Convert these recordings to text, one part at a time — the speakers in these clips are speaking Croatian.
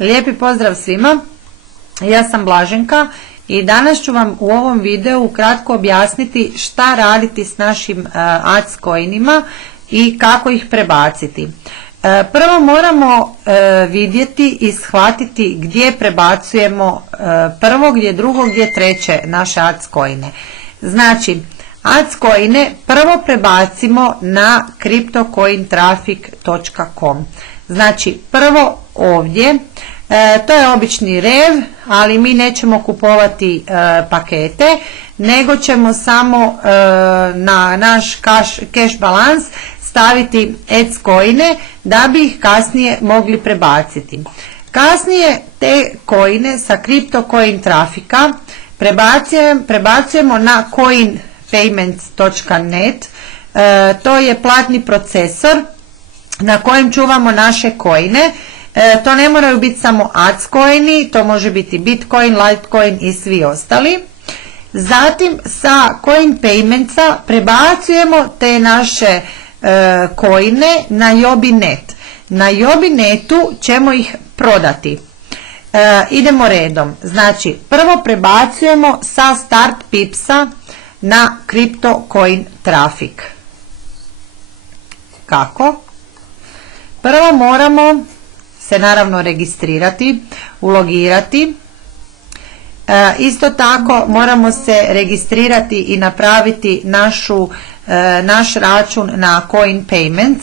Lijepi pozdrav svima, ja sam Blaženka i danas ću vam u ovom videu kratko objasniti šta raditi s našim ADS coinima i kako ih prebaciti. Prvo moramo vidjeti i shvatiti gdje prebacujemo prvo, gdje drugo, gdje treće naše ADS coine. Znači, ADS coine prvo prebacimo na cryptocointraffic.com. Znači, prvo ovdje, to je obični rev, ali mi nećemo kupovati pakete, nego ćemo samo na naš cash balans staviti ADS coine da bi ih kasnije mogli prebaciti. Kasnije te coine sa CryptoCoinTraffica prebacujemo na coinpayments.net, to je platni procesor na kojem čuvamo naše coine. To ne moraju biti samo ADS coini, to može biti Bitcoin, Litecoin i svi ostali. Zatim sa CoinPaymentsa prebacujemo te naše coine na Yobinet. Na Yobinetu ćemo ih prodati. Idemo redom. Znači, prvo prebacujemo sa Start Pipsa na CryptoCoinTraffic. Kako? Prvo moramo se naravno registrirati, ulogirati. Isto tako moramo se registrirati i napraviti naš račun na CoinPayments.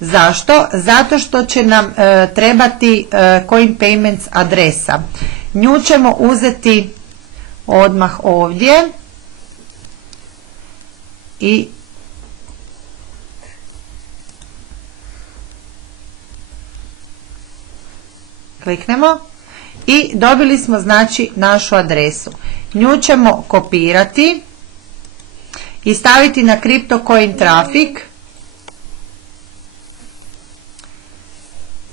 Zašto? Zato što će nam trebati CoinPayments adresa. Nju ćemo uzeti odmah ovdje i kliknemo i dobili smo znači našu adresu. Nju ćemo kopirati i staviti na CryptoCoinTraffic.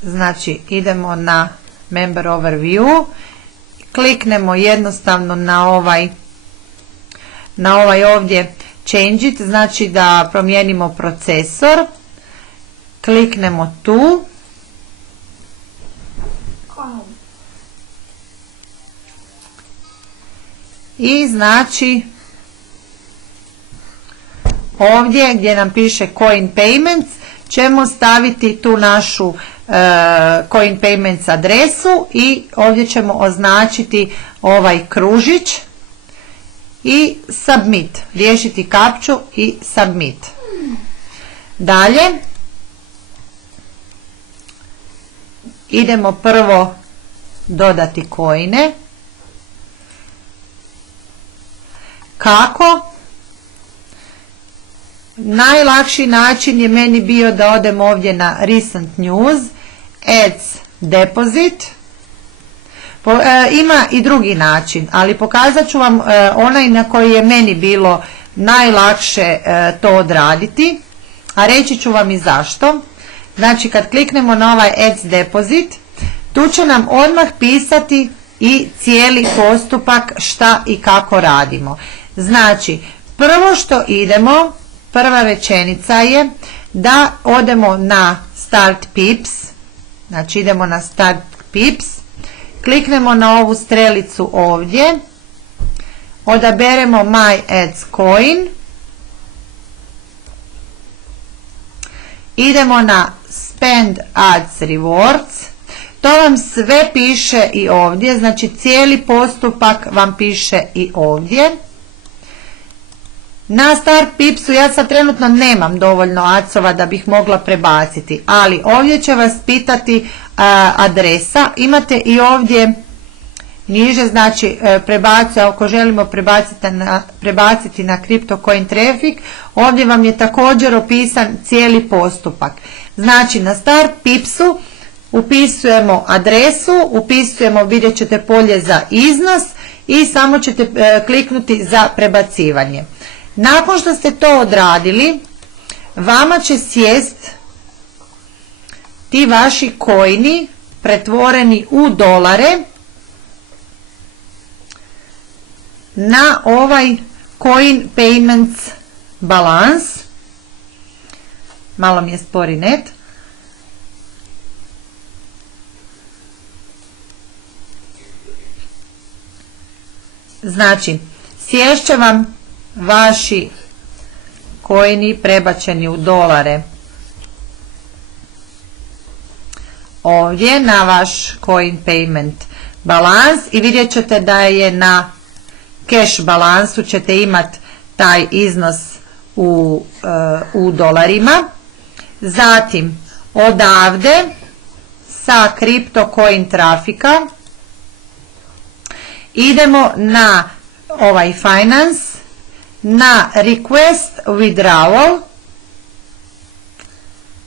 Znači idemo na Member Overview, kliknemo jednostavno na ovaj ovdje Change it, znači da promijenimo procesor, kliknemo tu i znači ovdje gdje nam piše CoinPayments ćemo staviti tu našu CoinPayments adresu i ovdje ćemo označiti ovaj kružić i Submit, riješiti kapču i Submit. Dalje idemo prvo dodati coine. Kako? Najlakši način je meni bio da odem ovdje na Recent News, Ads Deposit. Ima i drugi način, ali pokazat ću vam onaj na koji je meni bilo najlakše to odraditi, a reći ću vam i zašto. Znači kad kliknemo na ovaj Ads Deposit, tu će nam odmah pisati i cijeli postupak šta i kako radimo. Znači, prvo što idemo, prva rečenica je da odemo na Start Pips, znači idemo na Start Pips, kliknemo na ovu strelicu ovdje, odaberemo My Ads Coin, idemo na Spend Ads Rewards, to vam sve piše i ovdje, znači cijeli postupak vam piše i ovdje. Na Start Pipsu ja sad trenutno nemam dovoljno ADS-ova da bih mogla prebaciti, ali ovdje će vas pitati adresa, imate i ovdje niže, znači ako želimo prebaciti na CryptoCoinTraffic, ovdje vam je također opisan cijeli postupak. Znači na Start Pipsu upisujemo adresu, upisujemo, vidjet ćete polje za iznos i samo ćete kliknuti za prebacivanje. Nakon što ste to odradili, vama će sjest ti vaši coini pretvoreni u dolare na ovaj CoinPayments balans. Malo mi je spori net. Znači, sješće vam vaši coini prebačeni u dolare ovdje na vaš coin payment balans i vidjet ćete da je na cash balansu ćete imati taj iznos u dolarima. Zatim odavde sa Crypto Coin trafika idemo na ovaj finance, na request withdrawal,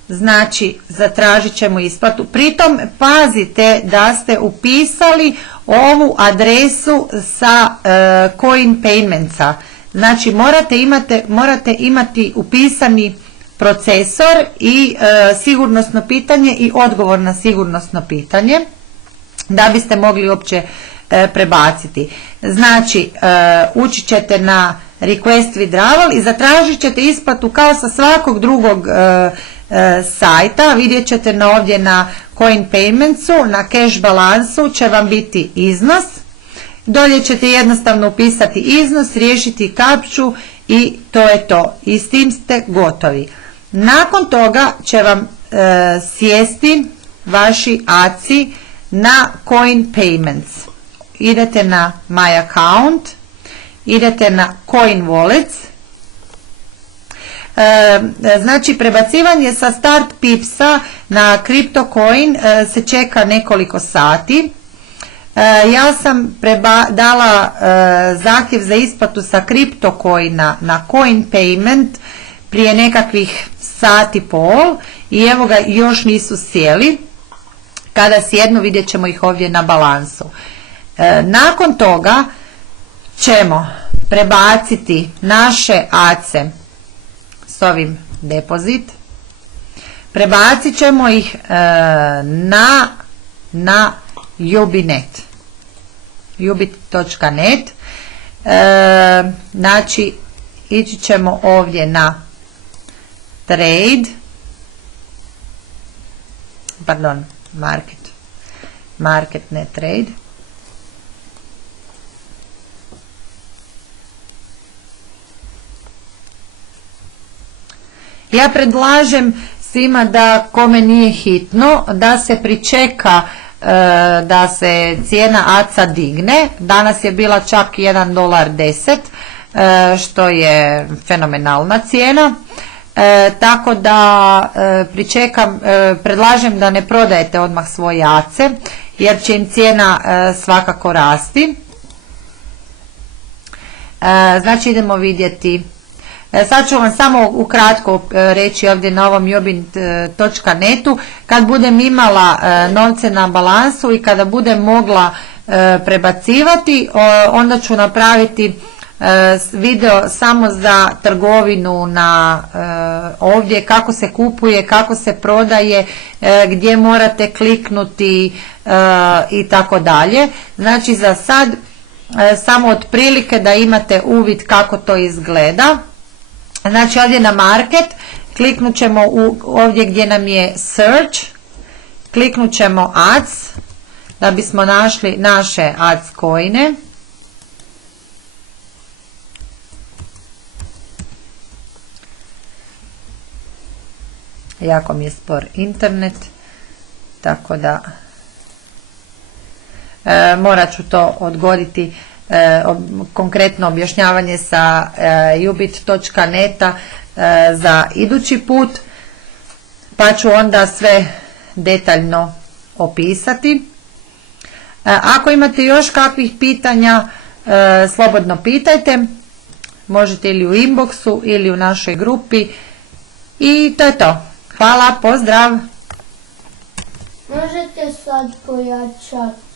znači zatražit ćemo isplatu. Pritom pazite da ste upisali ovu adresu sa coin paymentsa. Znači morate imati upisani procesor i sigurnosno pitanje i odgovor na sigurnosno pitanje da biste mogli uopće prebaciti. Znači ući ćete na request withdrawal i zatražit ćete isplatu kao sa svakog drugog sajta. Vidjet ćete ovdje na coin paymentsu, na cash balansu će vam biti iznos. Dolje ćete jednostavno upisati iznos, riješiti kapču i to je to. I s tim ste gotovi. Nakon toga će vam sjesti vaši ACI na coin payments. Idete na my account, idete na coin wallets. Znači prebacivanje sa start pipsa na crypto coin se čeka nekoliko sati. Ja sam dala zahtjev za isplatu sa crypto coina na coin payment prije nekakvih sat i pol i evo ga još nisu sjeli. Kada sjednu vidjet ćemo ih ovdje na balansu. Nakon toga ćemo prebaciti naše ACE s ovim depozit. Prebacit ćemo ih na Ubinet. Ubit.net. Znači ići ćemo ovdje na trade, pardon, market ne trade. Ja predlažem svima da kome nije hitno da se pričeka da se cijena ACA digne. Danas je bila čak $1.10 što je fenomenalna cijena. Tako da predlažem da ne prodajete odmah svoje ACE jer će im cijena svakako rasti. Znači idemo vidjeti. Sad ću vam samo ukratko reći ovdje na ovom Ubit.netu, kad budem imala novce na balansu i kada budem mogla prebacivati, onda ću napraviti video samo za trgovinu na ovdje, kako se kupuje, kako se prodaje, gdje morate kliknuti i tako dalje. Znači za sad samo otprilike da imate uvid kako to izgleda. Znači ovdje na market kliknut ćemo ovdje gdje nam je search, kliknut ćemo ads da bismo našli naše ads coine. Jako mi je spor internet, tako da morat ću to odgoditi. Konkretno objašnjavanje sa ubit.neta za idući put, pa ću onda sve detaljno opisati. Ako imate još kakvih pitanja, slobodno pitajte, možete ili u inboxu ili u našoj grupi i to je to. Hvala, pozdrav! Možete sad pojačati